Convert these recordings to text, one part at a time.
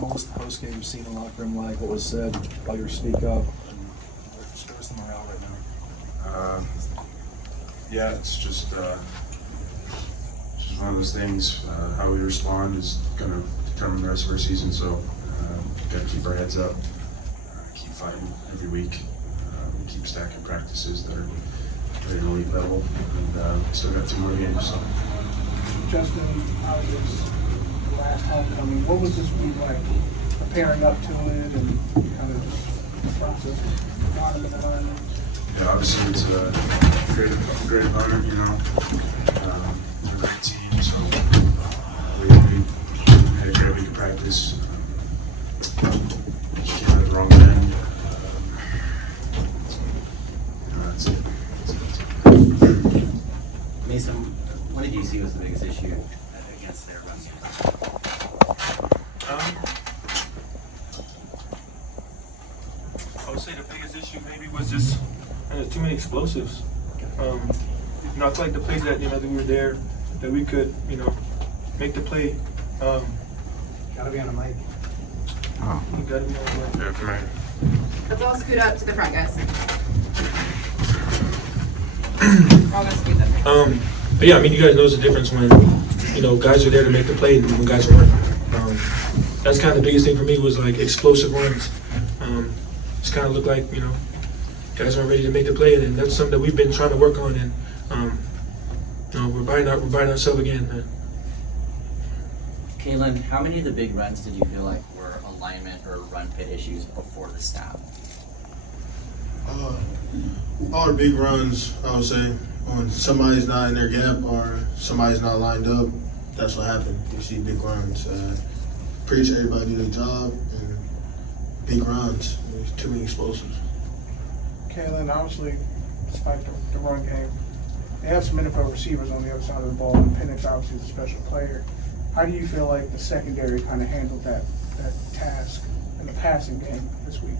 What was the post-game scene in the locker room like? What was said about your speak up? Where's the morale right now? Yeah, it's just one of those things. How we respond is going to determine the rest of our season. So, got to keep our heads up, keep fighting every week, keep stacking practices that are at an elite level, and still got 2 more games. So. Justin, how was the last homecoming? What was this week like? Preparing up to it and kind of just the process of learning. Yeah, obviously it's a great opponent, you know. They're a great team, so we had a great week of practice. Just came at the wrong end. That's it. Mason, what did you see was the biggest issue against their run game? I would say the biggest issue maybe was just too many explosives. I feel like the plays that that we were there, that we could make the play. Gotta be on the mic. You gotta be on the mic. Yeah, come here. Let's all scoot up to the front, guys. We're all gonna scoot up. But yeah, you guys know the difference when guys are there to make the play and when guys aren't. That's kind of the biggest thing for me was like explosive runs. Just kind of looked like guys aren't ready to make the play, and that's something that we've been trying to work on. And we're biting ourselves again. Man. Calen, how many of the big runs did you feel like were alignment or run fit issues before the snap? All the big runs, I would say, when somebody's not in their gap or somebody's not lined up, that's what happened. You see big runs. Pretty sure everybody do their job, and big runs. There's too many explosives. Calen, obviously, despite the run game, they have some NFL receivers on the other side of the ball, and Penix obviously is a special player. How do you feel like the secondary kind of handled that task in the passing game this week?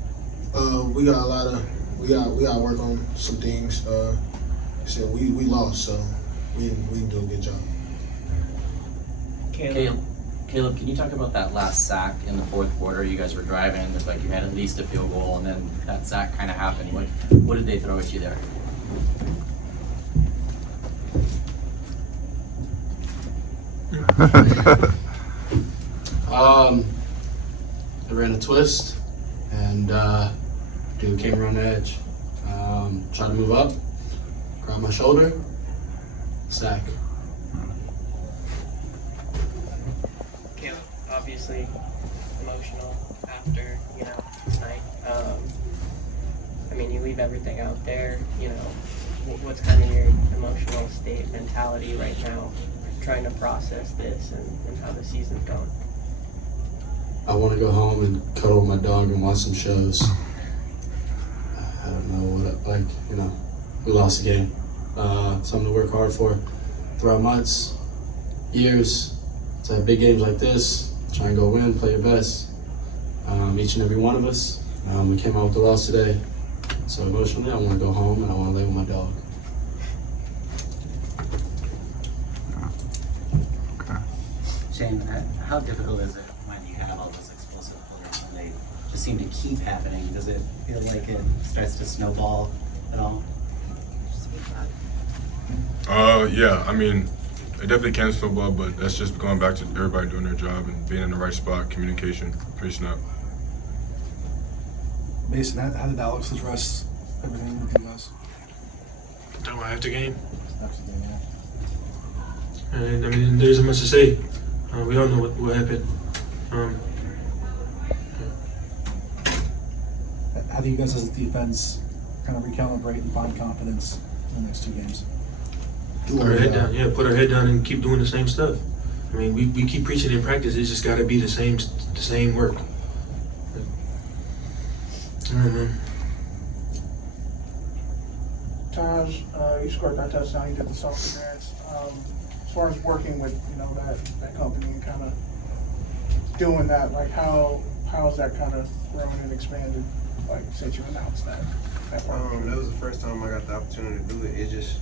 We got to work on some things. So we lost, so we didn't do a good job. Caleb, can you talk about that last sack in the fourth quarter? You guys were driving, it looked like you had at least a field goal, and then that sack kind of happened. What did they throw at you there? I ran a twist, and dude came around the edge. Tried to move up, grabbed my shoulder, sack. Obviously emotional after tonight. You leave everything out there. What's kind of your emotional state, mentality right now, trying to process this and how the season's going? I want to go home and cuddle with my dog and watch some shows. I don't know what we lost the game. Something to work hard for throughout months, years, to have big games like this. Try and go win, play your best. Each and every one of us. We came out with the loss today. So emotionally, I want to go home and I want to lay with my dog. Okay. Shane, how difficult is it when you have all those explosive players and they just seem to keep happening? Does it feel like it starts to snowball at all? Yeah, it definitely can snowball, but that's just going back to everybody doing their job and being in the right spot, communication, pre-snap. Mason, how did Alex address everything with you guys? Talking about after game. After the game, yeah. And there isn't much to say. We all know what happened. How do you guys as a defense kind of recalibrate and find confidence in the next 2 games? Put our head down. Yeah, put our head down and keep doing the same stuff. We keep preaching in practice. It's just got to be the same work. Tahj, you scored that touchdown. You did the soft advance. As far as working with that company and kind of doing that, like how has that kind of grown and expanded? Like since you announced that. That was the first time I got the opportunity to do it. It just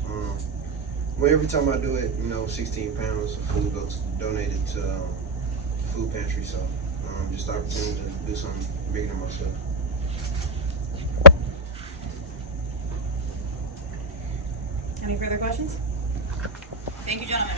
every time I do it, 16 pounds of food goes donated to the food pantry. So just the opportunity to do something bigger than myself. Any further questions? Thank you, gentlemen.